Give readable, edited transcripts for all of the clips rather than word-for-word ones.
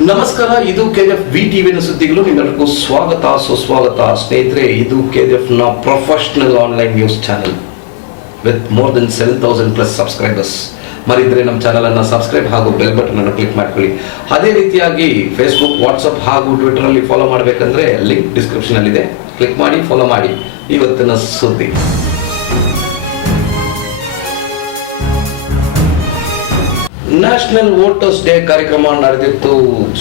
ನಮಸ್ಕಾರ, ಇದು KGF V ಟಿವಿನ ಸುದ್ದಿಗಳು. ನಿಮ್ಮೆಲ್ಲರಿಗೂ ಸ್ವಾಗತ, ಸುಸ್ವಾಗತ ಸ್ನೇಹಿತರೆ. ಇದು ಕೆಜಿಎಫ್ ನ professional online news channel with more than 7,000+ subscribers. ಮರಿದ್ರೆ ನಮ್ಮ ಚಾನಲ್ ಅನ್ನು ಸಬ್ಸ್ಕ್ರೈಬ್ ಹಾಗೂ ಬೆಲ್ ಬಟನ್ ಅನ್ನು ಕ್ಲಿಕ್ ಮಾಡ್ಕೊಳ್ಳಿ. ಅದೇ ರೀತಿಯಾಗಿ ಫೇಸ್ಬುಕ್, ವಾಟ್ಸಪ್ ಹಾಗೂ ಟ್ವಿಟರ್ ಅಲ್ಲಿ ಫಾಲೋ ಮಾಡಬೇಕಂದ್ರೆ ಲಿಂಕ್ ಡಿಸ್ಕ್ರಿಪ್ಷನ್ ಅಲ್ಲಿ ಇದೆ, ಕ್ಲಿಕ್ ಮಾಡಿ ಫಾಲೋ ಮಾಡಿ. ಇವತ್ತಿನ ಸುದ್ದಿ: ನ್ಯಾಷನಲ್ ವೋಟರ್ಸ್ ಡೇ ಕಾರ್ಯಕ್ರಮ ನಡೆದಿತ್ತು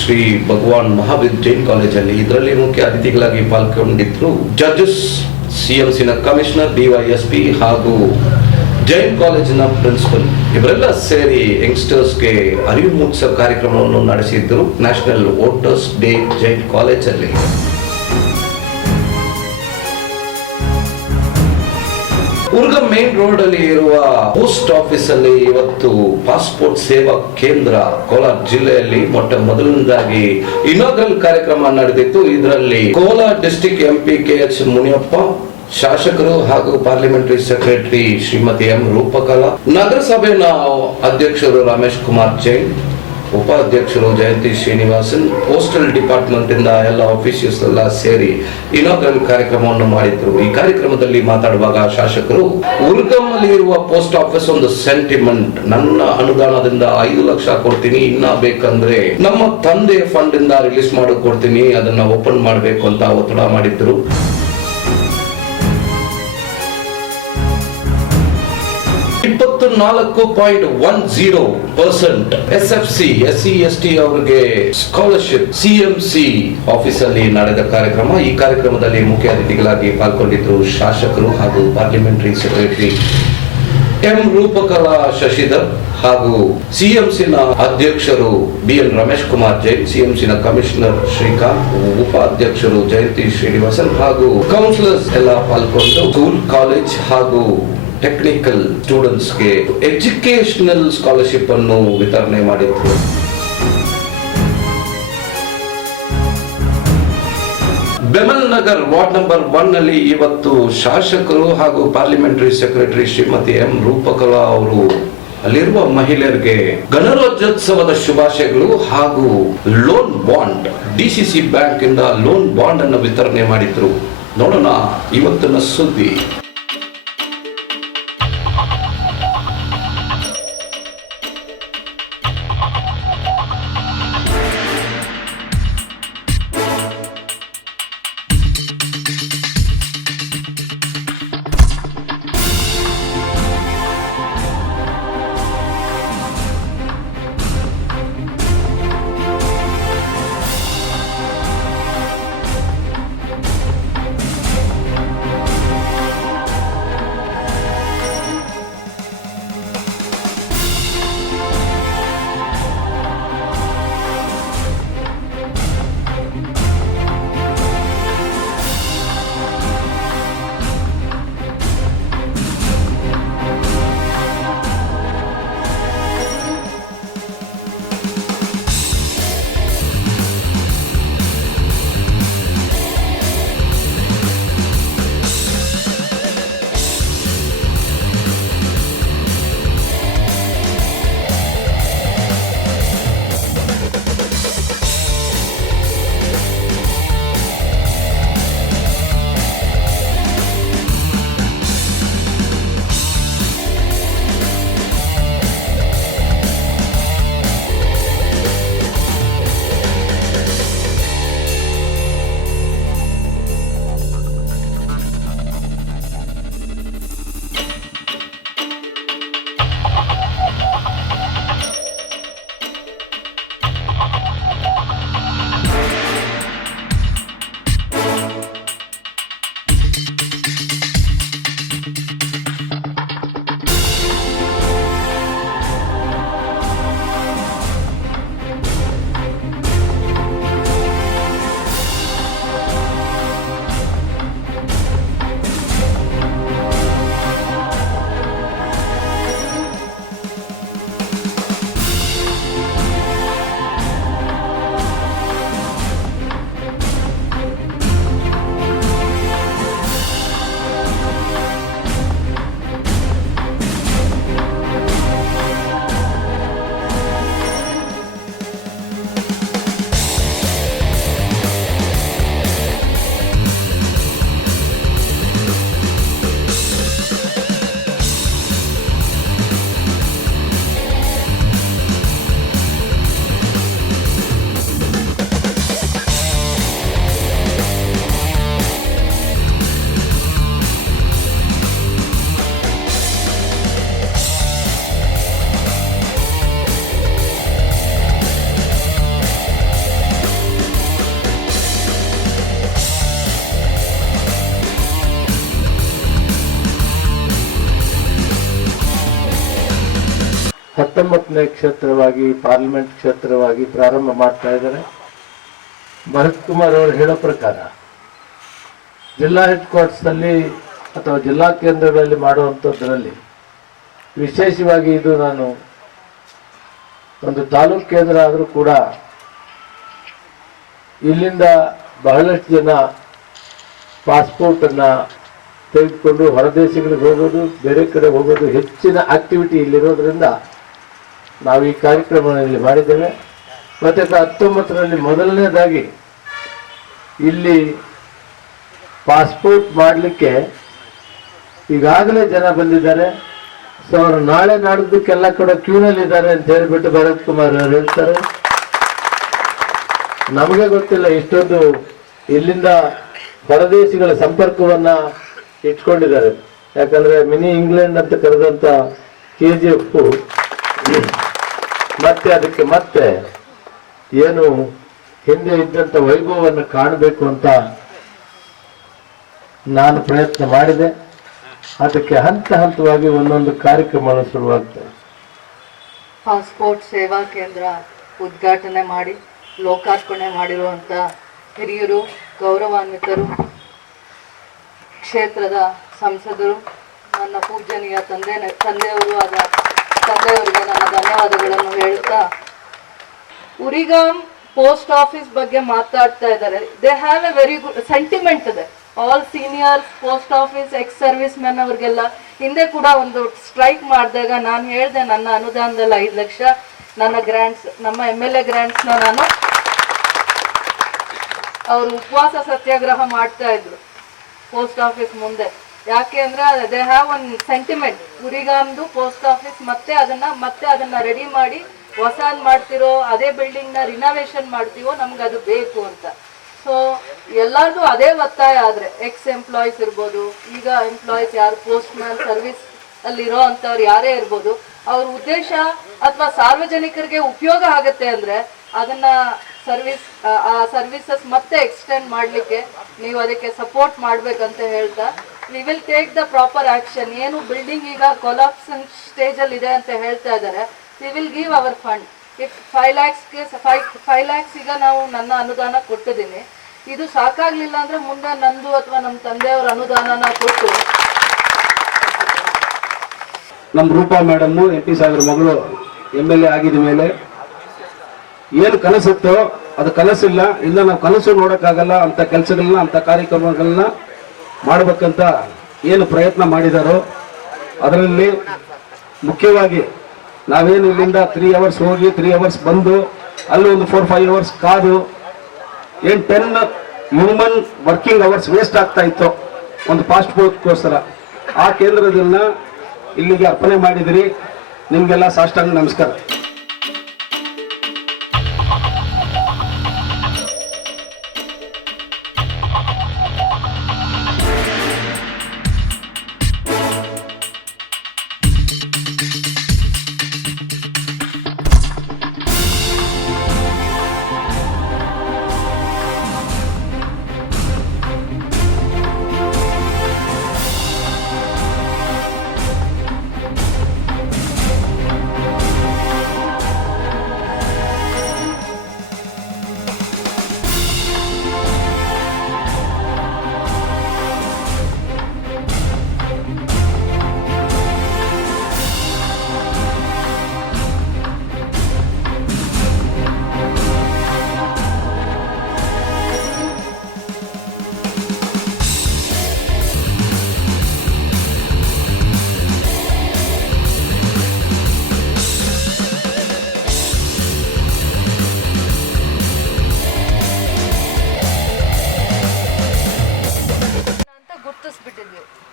ಶ್ರೀ ಭಗವಾನ್ ಮಹಾವೀರ್ ಜೈನ್ ಕಾಲೇಜಲ್ಲಿ. ಇದರಲ್ಲಿ ಮುಖ್ಯ ಅತಿಥಿಗಳಾಗಿ ಪಾಲ್ಗೊಂಡಿದ್ರು ಜಡ್ಜಸ್, ಸಿಎಂಸಿನ ಕಮಿಷನರ್, ಡಿವೈಎಸ್ಪಿ ಹಾಗೂ ಜೈನ್ ಕಾಲೇಜಿನ ಪ್ರಿನ್ಸಿಪಲ್. ಇವರೆಲ್ಲ ಸೇರಿ ಯಂಗ್ಸ್ಟರ್ಸ್ಗೆ ಅರಿವು ಮೂಡಿಸುವ ಕಾರ್ಯಕ್ರಮವನ್ನು ನಡೆಸಿದ್ರು ನ್ಯಾಷನಲ್ ವೋಟರ್ಸ್ ಡೇ ಜೈನ್ ಕಾಲೇಜಲ್ಲಿ. ಉರ್ಗಂ ಮೇನ್ ರೋಡ್ ಅಲ್ಲಿ ಇರುವ ಪೋಸ್ಟ್ ಆಫೀಸ್ ಅಲ್ಲಿ ಇವತ್ತು ಪಾಸ್ಪೋರ್ಟ್ ಸೇವಾ ಕೇಂದ್ರ ಕೋಲಾರ ಜಿಲ್ಲೆಯಲ್ಲಿ ಮೊದಲನೇದಾಗಿ ಇನಾಗ್ರಲ್ ಕಾರ್ಯಕ್ರಮ ನಡೆದಿತ್ತು. ಇದರಲ್ಲಿ Kolar district MP KH Muniyappa, ಶಾಸಕರು ಹಾಗೂ parliamentary secretary Shrimati M Roopakala, ನಗರಸಭೆಯ ಅಧ್ಯಕ್ಷರು ರಮೇಶ್ ಕುಮಾರ್ ಜೈನ್, ಉಪಾಧ್ಯಕ್ಷರು ಜಯಂತಿ ಶ್ರೀನಿವಾಸನ್, ಪೋಸ್ಟಲ್ ಡಿಪಾರ್ಟ್ಮೆಂಟ್ ಇಂದ ಎಲ್ಲ ಆಫೀಸರ್ಸ್ ಎಲ್ಲ ಸೇರಿ ಇನಾಗ್ರಲ್ ಕಾರ್ಯಕ್ರಮವನ್ನು ಮಾಡಿದ್ರು. ಈ ಕಾರ್ಯಕ್ರಮದಲ್ಲಿ ಮಾತಾಡುವಾಗ ಶಾಸಕರು, ಉರ್ಗಂ ಅಲ್ಲಿ ಇರುವ ಪೋಸ್ಟ್ ಆಫೀಸ್ ಒಂದು ಸೆಂಟಿಮೆಂಟ್, ನನ್ನ ಅನುದಾನದಿಂದ 5 ಲಕ್ಷ ಕೊಡ್ತೀನಿ, ಇನ್ನ ಬೇಕಂದ್ರೆ ನಮ್ಮ ತಂದೆ ಫಂಡ್ ಇಂದ ರಿಲೀಸ್ ಮಾಡಿ ಕೊಡ್ತೀನಿ, ಅದನ್ನ ಓಪನ್ ಮಾಡಬೇಕು ಅಂತ ಒತ್ತಡ ಮಾಡಿದ್ರು. 24.10% SFC SC/ST ಅವರಿಗೆ ಸ್ಕಾಲರ್ಶಿಪ್ CMC ಆಫೀಸ್ ಅಲ್ಲಿ ನಡೆದ ಕಾರ್ಯಕ್ರಮ. ಈ ಕಾರ್ಯಕ್ರಮದಲ್ಲಿ ಮುಖ್ಯ ಅತಿಥಿಗಳಾಗಿ ಪಾಲ್ಗೊಂಡಿದ್ರು ಶಾಸಕರು ಹಾಗೂ parliamentary secretary M Roopakala Shashidhar ಹಾಗೂ ಸಿಎಂಸಿನ ಅಧ್ಯಕ್ಷರು BN ರಮೇಶ್ ಕುಮಾರ್ ಜೈನ್, ಸಿಎಂಸಿನ ಕಮಿಷನರ್ ಶ್ರೀಕಾಂತ್, ಉಪಾಧ್ಯಕ್ಷರು ಜಯಂತಿ ಶ್ರೀನಿವಾಸನ್ ಹಾಗೂ ಕೌನ್ಸಿಲರ್ಸ್ ಎಲ್ಲ ಪಾಲ್ಗೊಂಡು ಸ್ಕೂಲ್, ಕಾಲೇಜ್ ಹಾಗೂ ಟೆಕ್ನಿಕಲ್ ಸ್ಟೂಡೆಂಟ್ಸ್ಗೆ ಎಜುಕೇಶನಲ್ ಸ್ಕಾಲರ್ಶಿಪ್ ಅನ್ನು ವಿತರಣೆ ಮಾಡಿದ್ರು. ಬೆಮಲ್ ನಗರ್ ವಾರ್ಡ್ ನಂಬರ್ 1 ನಲ್ಲಿ ಇವತ್ತು ಶಾಸಕರು ಹಾಗೂ parliamentary secretary Shrimati M Roopakala ಅವರು ಅಲ್ಲಿರುವ ಮಹಿಳೆಯರಿಗೆ ಗಣರಾಜ್ಯೋತ್ಸವದ ಶುಭಾಶಯಗಳು ಹಾಗೂ ಲೋನ್ ಬಾಂಡ್, DCC ಬ್ಯಾಂಕ್ ಇಂದ ಲೋನ್ ಬಾಂಡ್ ಅನ್ನು ವಿತರಣೆ ಮಾಡಿದ್ರು. ನೋಡೋಣ ಇವತ್ತಿನ ಸುದ್ದಿ. 19ನೇ ಕ್ಷೇತ್ರವಾಗಿ ಪಾರ್ಲಿಮೆಂಟ್ ಕ್ಷೇತ್ರವಾಗಿ ಪ್ರಾರಂಭ ಮಾಡ್ತಾ ಇದ್ದಾರೆ. ಭರತ್ ಕುಮಾರ್ ಅವರು ಹೇಳೋ ಪ್ರಕಾರ ಜಿಲ್ಲಾ ಹೆಡ್ ಕ್ವಾರ್ಟರ್ಸ್ನಲ್ಲಿ ಅಥವಾ ಜಿಲ್ಲಾ ಕೇಂದ್ರಗಳಲ್ಲಿ ಮಾಡುವಂಥದ್ರಲ್ಲಿ ವಿಶೇಷವಾಗಿ ಇದು ನಾನು ಒಂದು ತಾಲೂಕು ಕೇಂದ್ರ ಆದರೂ ಕೂಡ ಇಲ್ಲಿಂದ ಬಹಳಷ್ಟು ಜನ ಪಾಸ್ಪೋರ್ಟನ್ನು ತೆಗೆದುಕೊಂಡು ಹೊರದೇಶಗಳಿಗೆ ಹೋಗೋದು, ಬೇರೆ ಕಡೆ ಹೋಗೋದು ಹೆಚ್ಚಿನ ಆಕ್ಟಿವಿಟಿ ಇಲ್ಲಿರೋದ್ರಿಂದ ನಾವು ಈ ಕಾರ್ಯಕ್ರಮದಲ್ಲಿ ಮಾಡಿದ್ದೇವೆ. ಮತ್ತು 19ರಲ್ಲಿ ಮೊದಲನೇದಾಗಿ ಇಲ್ಲಿ ಪಾಸ್ಪೋರ್ಟ್ ಮಾಡಲಿಕ್ಕೆ ಈಗಾಗಲೇ ಜನ ಬಂದಿದ್ದಾರೆ. ಸೊ ಅವರು ನಾಳೆ ನಾಡಿದ್ದಕ್ಕೆಲ್ಲ ಕೂಡ ಕ್ಯೂನಲ್ಲಿದ್ದಾರೆ ಅಂತ ಹೇಳಿಬಿಟ್ಟು ಭರತ್ ಕುಮಾರ್ ಅವರು ಹೇಳ್ತಾರೆ. ನಮಗೆ ಗೊತ್ತಿಲ್ಲ ಇಷ್ಟೊಂದು ಇಲ್ಲಿಂದ ಹೊರದೇಶಗಳ ಸಂಪರ್ಕವನ್ನ ಇಟ್ಕೊಂಡಿದ್ದಾರೆ. ಯಾಕಂದ್ರೆ ಮಿನಿ ಇಂಗ್ಲೆಂಡ್ ಅಂತ ಕರೆದಂತ KGF ಮತ್ತೆ ಏನು ಹಿಂದೆ ಇದ್ದಂತ ವೈಭವವನ್ನು ಕಾಣಬೇಕು ಅಂತ ನಾನು ಪ್ರಯತ್ನ ಮಾಡಿದೆ. ಅದಕ್ಕೆ ಹಂತವಾಗಿ ಒಂದೊಂದು ಕಾರ್ಯಕ್ರಮಗಳು ಶುರುವಾಗ್ತವೆ. ಪಾಸ್ಪೋರ್ಟ್ ಸೇವಾ ಕೇಂದ್ರ ಉದ್ಘಾಟನೆ ಮಾಡಿ ಲೋಕಾರ್ಪಣೆ ಮಾಡಿರುವಂಥ ಹಿರಿಯರು, ಗೌರವಾನ್ವಿತರು, ಕ್ಷೇತ್ರದ ಸಂಸದರು, ನನ್ನ ಪೂಜನೀಯ ತಂದೆಯವರಿಗೆ ನನ್ನ ಧನ್ಯವಾದಗಳನ್ನು ಹೇಳುತ್ತಾ, ಉರಿಗಾಮ್ ಪೋಸ್ಟ್ ಆಫೀಸ್ ಬಗ್ಗೆ ಮಾತಾಡ್ತಾ ಇದ್ದಾರೆ. They have a very good sentiment ಇದೆ. All seniors post office ex service men ಅವ್ರಿಗೆಲ್ಲ ಹಿಂದೆ ಕೂಡ ಒಂದು ಸ್ಟ್ರೈಕ್ ಮಾಡಿದಾಗ ನಾನು ಹೇಳಿದೆ, ನನ್ನ ಅನುದಾನದಲ್ಲಿ 5 ಲಕ್ಷ ನನ್ನ ಗ್ರ್ಯಾಂಟ್ಸ್, ನಮ್ಮ MLA ಗ್ರ್ಯಾಂಟ್ಸ್ನ ನಾನು ಅವರು ಉಪವಾಸ ಸತ್ಯಾಗ್ರಹ ಮಾಡ್ತಾ ಇದ್ರು ಪೋಸ್ಟ್ ಆಫೀಸ್ ಮುಂದೆ. ಯಾಕೆ ಅಂದ್ರೆ ದೇ ಹ್ಯಾವ್ ಒನ್ ಸೆಂಟಿಮೆಂಟ್. ಉರಿಗಾಮ್ದು ಪೋಸ್ಟ್ ಆಫೀಸ್ ಮತ್ತೆ ಅದನ್ನ ರೆಡಿ ಮಾಡಿ ಹೊಸಾದ್ ಮಾಡ್ತಿರೋ, ಅದೇ ಬಿಲ್ಡಿಂಗ್ ನ ರಿನೋವೇಷನ್ ಮಾಡ್ತೀವೋ, ನಮ್ಗೆ ಅದು ಬೇಕು ಅಂತ. ಸೊ ಎಲ್ಲಾರ್ದು ಅದೇ ಒತ್ತಾಯ. ಆದ್ರೆ ಎಕ್ಸ್ ಎಂಪ್ಲಾಯೀಸ್ ಇರ್ಬೋದು, ಈಗ ಎಂಪ್ಲಾಯೀಸ್ ಯಾರು ಪೋಸ್ಟ್ ಮ್ಯಾನ್ ಸರ್ವಿಸ್ ಅಲ್ಲಿರೋ ಅಂತವ್ರು ಯಾರೇ ಇರ್ಬೋದು, ಅವ್ರ ಉದ್ದೇಶ ಅಥವಾ ಸಾರ್ವಜನಿಕರಿಗೆ ಉಪಯೋಗ ಆಗತ್ತೆ ಅಂದ್ರೆ ಅದನ್ನ ಆ ಸರ್ವಿಸಸ್ ಮತ್ತೆ ಎಕ್ಸ್ಟೆಂಡ್ ಮಾಡ್ಲಿಕ್ಕೆ ನೀವು ಅದಕ್ಕೆ ಸಪೋರ್ಟ್ ಮಾಡ್ಬೇಕಂತ ಹೇಳ್ತಾ, we will take the proper action. ಏನು ಬಿಲ್ಡಿಂಗ್ ಈಗ ಕೊಲಾಪ್ಸನ್ ಸ್ಟೇಜ್ ಅಲ್ಲಿ ಇದೆ ಅಂತ ಹೇಳ್ತಾ ಇದ್ದಾರೆ, we will give hour fund. If 5 lakhs ಈಗ ನಾವು ನನ್ನ ಅನುದಾನ ಕೊಟ್ಟಿದ್ದೀನಿ. ಇದು ಸಾಕಾಗ್ಲಿಲ್ಲ ಅಂದ್ರೆ ಮುಂದೆ ನಂದು ಅಥವಾ ನಮ್ಮ ತಂದೆಯವರ ಅನುದಾನನ ಕೊಟ್ಟು. ನಮ್ಮ ರೂಪಾ ಮೇಡಮ್ MP ಸಾಗರ್ ಮಗಳು MLA ಆಗಿದ ಮೇಲೆ ಏನು ಕನಸಿತ್ತೋ ಅದು ಕನಸಿಲ್ಲ, ಇಲ್ಲ ನಾವು ಕನಸು ನೋಡೋಕ್ಕಾಗಲ್ಲ ಅಂತ ಕೆಲಸಗಳನ್ನ, ಅಂತ ಕಾರ್ಯಕ್ರಮಗಳನ್ನ ಮಾಡಬೇಕಂತ ಏನು ಪ್ರಯತ್ನ ಮಾಡಿದಾರೋ ಅದರಲ್ಲಿ ಮುಖ್ಯವಾಗಿ ನಾವೇನು ಇಲ್ಲಿಂದ 3 hours ಹೋಗಿ 3 hours ಬಂದು ಅಲ್ಲಿ ಒಂದು 4-5 hours ಕಾದು ಏನು 10 ಹ್ಯೂಮನ್ ವರ್ಕಿಂಗ್ ಅವರ್ಸ್ ವೇಸ್ಟ್ ಆಗ್ತಾ ಇತ್ತು ಒಂದು ಪಾಸ್ಪೋರ್ಟ್ಗೋಸ್ಕರ. ಆ ಕೇಂದ್ರದನ್ನ ಇಲ್ಲಿಗೆ ಅರ್ಪಣೆ ಮಾಡಿದಿರಿ. ನಿಮಗೆಲ್ಲ ಸಾಷ್ಟಾಂಗ ನಮಸ್ಕಾರ.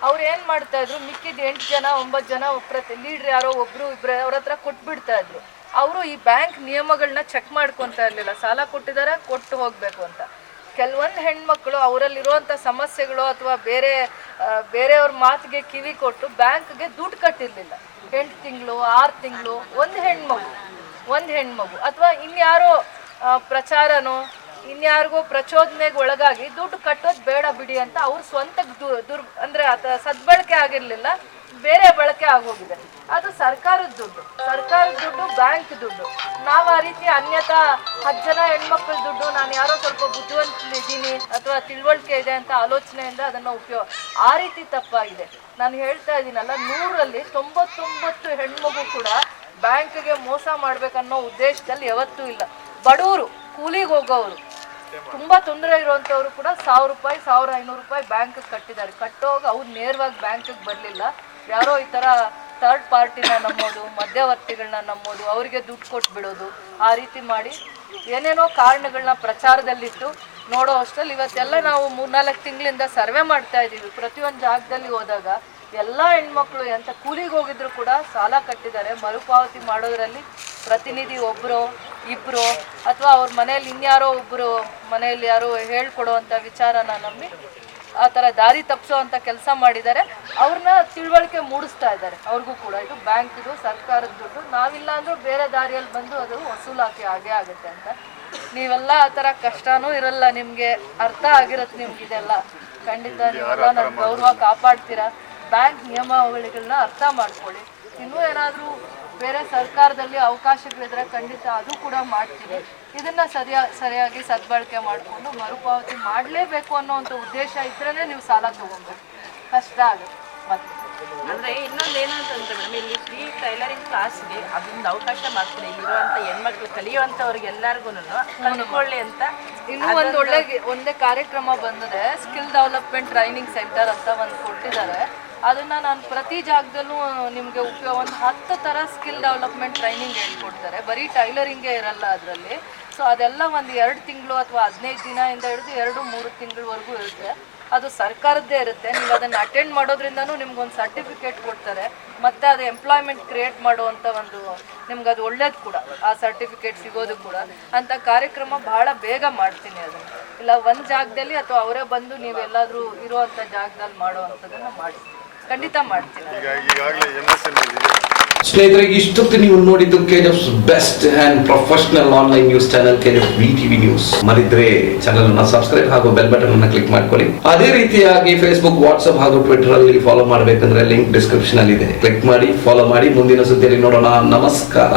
ಅವ್ರು ಏನ್ ಮಾಡ್ತಾ ಇದ್ರು, ಮಿಕ್ಕಿದ 8 ಜನ 9 ಜನ ಲೀಡರ್ ಯಾರೋ ಒಬ್ರು ಇಬ್ರು ಅವ್ರ ಹತ್ರ ಕೊಟ್ಬಿಡ್ತಾ ಇದ್ರು. ಅವರು ಈ ಬ್ಯಾಂಕ್ ನಿಯಮಗಳನ್ನ ಚೆಕ್ ಮಾಡ್ಕೊಂತ ಇರ್ಲಿಲ್ಲ. ಸಾಲ ಕೊಟ್ಟಿದ್ದಾರೆ, ಕೊಟ್ಟು ಹೋಗ್ಬೇಕು ಅಂತ. ಕೆಲವೊಂದು ಹೆಣ್ಮಕ್ಳು ಅವರಲ್ಲಿರುವಂಥ ಸಮಸ್ಯೆಗಳು ಅಥವಾ ಬೇರೆಯವ್ರ ಮಾತಿಗೆ ಕಿವಿ ಕೊಟ್ಟು ಬ್ಯಾಂಕ್ಗೆ ದುಡ್ಡು ಕಟ್ಟಿರ್ಲಿಲ್ಲ. 8 ತಿಂಗಳು 6 ತಿಂಗಳು ಒಂದು ಹೆಣ್ಮಗು ಅಥವಾ ಇನ್ಯಾರೋ ಪ್ರಚಾರನೋ ಇನ್ಯಾರಿಗೋ ಪ್ರಚೋದನೆಗೆ ಒಳಗಾಗಿ ದುಡ್ಡು ಕಟ್ಟೋದು ಬೇಡ ಬಿಡಿ ಅಂತ ಅವ್ರ ಸ್ವಂತ ಅಂದ್ರೆ ಸದ್ಬಳಕೆ ಆಗಿರ್ಲಿಲ್ಲ. ಬೇರೆ ಬಳಕೆ ಆಗೋಗಿದೆ. ಅದು ಸರ್ಕಾರದ ದುಡ್ಡು, ಬ್ಯಾಂಕ್ ದುಡ್ಡು. ನಾವು ಆ ರೀತಿ ಅನ್ಯತಾ 10 ಜನ ಹೆಣ್ಮಕ್ಳ ದುಡ್ಡು, ನಾನು ಯಾರೋ ಸ್ವಲ್ಪ ಬುದ್ಧಿವಂತಿದ್ದೀನಿ ಅಥವಾ ತಿಳುವಳಿಕೆ ಇದೆ ಅಂತ ಆಲೋಚನೆಯಿಂದ ಅದನ್ನು ಆ ರೀತಿ ತಪ್ಪಾಗಿದೆ. ನಾನು ಹೇಳ್ತಾ ಇದ್ದೀನಲ್ಲ, 100ರಲ್ಲಿ 99 ಹೆಣ್ಮಗು ಕೂಡ ಬ್ಯಾಂಕ್ಗೆ ಮೋಸ ಮಾಡ್ಬೇಕನ್ನೋ ಉದ್ದೇಶದಲ್ಲಿ ಯಾವತ್ತೂ ಇಲ್ಲ. ಬಡವರು, ಕೂಲಿಗೆ ಹೋಗೋರು, ತುಂಬಾ ತೊಂದರೆ ಇರುವಂತವ್ರು ಕೂಡ 1000 ರೂಪಾಯಿ 1500 ರೂಪಾಯಿ ಬ್ಯಾಂಕ್ ಕಟ್ಟಿದ್ದಾರೆ. ಕಟ್ಟೋಗ ಅವ್ರು ನೇರವಾಗಿ ಬ್ಯಾಂಕ್ಗೆ ಬರಲಿಲ್ಲ, ಯಾರೋ ಈ ತರ ಥರ್ಡ್ ಪಾರ್ಟಿನ ನಂಬೋದು, ಮಧ್ಯವರ್ತಿಗಳನ್ನ ನಂಬೋದು, ಅವರಿಗೆ ದುಡ್ಡು ಕೊಟ್ಟು ಬಿಡೋದು, ಆ ರೀತಿ ಮಾಡಿ ಏನೇನೋ ಕಾರಣಗಳನ್ನ ಪ್ರಚಾರದಲ್ಲಿಟ್ಟು ನೋಡೋ ಅಷ್ಟರಲ್ಲಿ ಇವತ್ತೆಲ್ಲ ನಾವು 3-4 ತಿಂಗಳಿಂದ ಸರ್ವೆ ಮಾಡ್ತಾ ಇದ್ದೀವಿ. ಪ್ರತಿಯೊಂದು ಜಾಗದಲ್ಲಿ ಹೋದಾಗ ಎಲ್ಲ ಹೆಣ್ಮಕ್ಳು ಎಂತ ಕೂಲಿಗೆ ಹೋಗಿದ್ರು ಕೂಡ ಸಾಲ ಕಟ್ಟಿದ್ದಾರೆ. ಮರುಪಾವತಿ ಮಾಡೋದ್ರಲ್ಲಿ ಪ್ರತಿನಿಧಿ ಒಬ್ಬರು ಇಬ್ಬರು ಅಥವಾ ಅವ್ರ ಮನೇಲಿ ಇನ್ಯಾರೋ ಒಬ್ಬರು ಮನೆಯಲ್ಲಿ ಯಾರೋ ಹೇಳ್ಕೊಡುವಂಥ ವಿಚಾರನ ನಂಬಿ ಆ ಥರ ದಾರಿ ತಪ್ಪಿಸೋ ಅಂತ ಕೆಲಸ ಮಾಡಿದ್ದಾರೆ. ಅವ್ರನ್ನ ತಿಳುವಳಿಕೆ ಮೂಡಿಸ್ತಾ ಇದ್ದಾರೆ. ಅವ್ರಿಗೂ ಕೂಡ ಇದು ಬ್ಯಾಂಕಿದು, ಸರ್ಕಾರದ ದುಡ್ಡು, ನಾವಿಲ್ಲ ಅಂದ್ರೂ ಬೇರೆ ದಾರಿಯಲ್ಲಿ ಬಂದು ಅದು ವಸೂಲಾತಿ ಆಗೇ ಆಗುತ್ತೆ ಅಂತ. ನೀವೆಲ್ಲ ಆ ಥರ ಕಷ್ಟನೂ ಇರಲ್ಲ, ನಿಮಗೆ ಅರ್ಥ ಆಗಿರುತ್ತೆ. ನಿಮ್ಗೆ ಇದೆಲ್ಲ ಖಂಡಿತ ನೀವೆಲ್ಲ ನನ್ನ ಗೌರವ ಕಾಪಾಡ್ತೀರಾ. ಬ್ಯಾಂಕ್ ನಿಯಮಾವಳಿಗಳನ್ನ ಅರ್ಥ ಮಾಡ್ಕೊಳ್ಳಿ. ಇನ್ನೂ ಏನಾದರೂ ಬೇರೆ ಸರ್ಕಾರದಲ್ಲಿ ಅವಕಾಶಗಳಿದ್ರೆ ಖಂಡಿತ ಅದು ಕೂಡ ಮಾಡ್ತೀನಿ. ಇದನ್ನ ಸರಿಯಾಗಿ ಸದ್ಬಳಕೆ ಮಾಡಿಕೊಂಡು ಮರುಪಾವತಿ ಮಾಡಲೇಬೇಕು ಅನ್ನೋವಂಥ ಉದ್ದೇಶ ಇದ್ರೇ ನೀವು ಸಾಲ ತಗೊಬೇಕು. ಕಷ್ಟ ಆಗುತ್ತೆ. ಮತ್ತೆ ಅಂದರೆ ಇನ್ನೊಂದು ಏನಂತಂದ್ರೆ ಮೇಡಮ್, ಇಲ್ಲಿ ಫ್ರೀ ಟೈಲರಿಂಗ್ ಕ್ಲಾಸ್ಗೆ ಅದೊಂದು ಅವಕಾಶ ಮಾಡ್ತೀನಿ. ಇಲ್ಲಿರುವಂಥ ಹೆಣ್ಮಕ್ಳು ಕಲಿಯುವಂಥವ್ರಿಗೆಲ್ಲರಿಗೂ ಕಲ್ತ್ಕೊಳ್ಳಿ ಅಂತ. ಇನ್ನೂ ಒಂದೇ ಕಾರ್ಯಕ್ರಮ ಬಂದಿದೆ, ಸ್ಕಿಲ್ ಡೆವಲಪ್ಮೆಂಟ್ ಟ್ರೈನಿಂಗ್ ಸೆಂಟರ್ ಅಂತ ಒಂದು ಕೊಟ್ಟಿದ್ದಾರೆ. ಅದನ್ನು ನಾನು ಪ್ರತಿ ಜಾಗದಲ್ಲೂ ನಿಮಗೆ ಒಂದು 10 ಥರ ಸ್ಕಿಲ್ ಡೆವಲಪ್ಮೆಂಟ್ ಟ್ರೈನಿಂಗ್ ಹೇಳ್ಕೊಡ್ತಾರೆ. ಬರೀ ಟೈಲರಿಂಗೇ ಇರಲ್ಲ ಅದರಲ್ಲಿ. ಸೊ ಅದೆಲ್ಲ ಒಂದು 2 ತಿಂಗಳು ಅಥವಾ 15 ದಿನದಿಂದ ಹಿಡಿದು 2-3 ತಿಂಗಳವರೆಗೂ ಇರುತ್ತೆ. ಅದು ಸರ್ಕಾರದ್ದೇ ಇರುತ್ತೆ. ನೀವು ಅದನ್ನು ಅಟೆಂಡ್ ಮಾಡೋದ್ರಿಂದನೂ ನಿಮ್ಗೊಂದು ಸರ್ಟಿಫಿಕೇಟ್ ಕೊಡ್ತಾರೆ. ಮತ್ತು ಅದು ಎಂಪ್ಲಾಯ್ಮೆಂಟ್ ಕ್ರಿಯೇಟ್ ಮಾಡುವಂಥ ನಿಮ್ಗೆ ಅದು ಒಳ್ಳೇದು ಕೂಡ, ಆ ಸರ್ಟಿಫಿಕೇಟ್ ಸಿಗೋದು ಕೂಡ. ಅಂಥ ಕಾರ್ಯಕ್ರಮ ಬಹಳ ಬೇಗ ಮಾಡ್ತೀನಿ. ಅದನ್ನು ಇಲ್ಲ ಒಂದು ಜಾಗದಲ್ಲಿ ಅಥವಾ ಅವರೇ ಬಂದು ನೀವೆಲ್ಲಾದರೂ ಇರುವಂಥ ಜಾಗದಲ್ಲಿ ಮಾಡುವಂಥದ್ದನ್ನು ಮಾಡಿ ಖಂಡಿತ ಮಾಡ್ತೀನಿ. ಸ್ನೇಹಿತರೆ, ಇಷ್ಟೊತ್ತು ನೀವು ನೋಡಿದ್ದು KGF's best and professional online news channel KGF VTV news. ಮರಿದ್ರೆ ಚಾನೆಲ್ ಅನ್ನ ಸಬ್ಸ್ಕ್ರೈಬ್ ಹಾಗೂ ಬೆಲ್ ಬಟನ್ ಅನ್ನ ಕ್ಲಿಕ್ ಮಾಡ್ಕೊಳ್ಳಿ. ಅದೇ ರೀತಿಯಾಗಿ ಫೇಸ್ಬುಕ್, ವಾಟ್ಸ್ಆಪ್ ಹಾಗೂ ಟ್ವಿಟರ್ ಅಲ್ಲಿ ಫಾಲೋ ಮಾಡಬೇಕಂದ್ರೆ ಲಿಂಕ್ ಡಿಸ್ಕ್ರಿಪ್ಷನ್ ಅಲ್ಲಿ ಇದೆ. ಕ್ಲಿಕ್ ಮಾಡಿ, ಫಾಲೋ ಮಾಡಿ. ಮುಂದಿನ ಸುದ್ದಿಯಲ್ಲಿ ನೋಡೋಣ. ನಮಸ್ಕಾರ.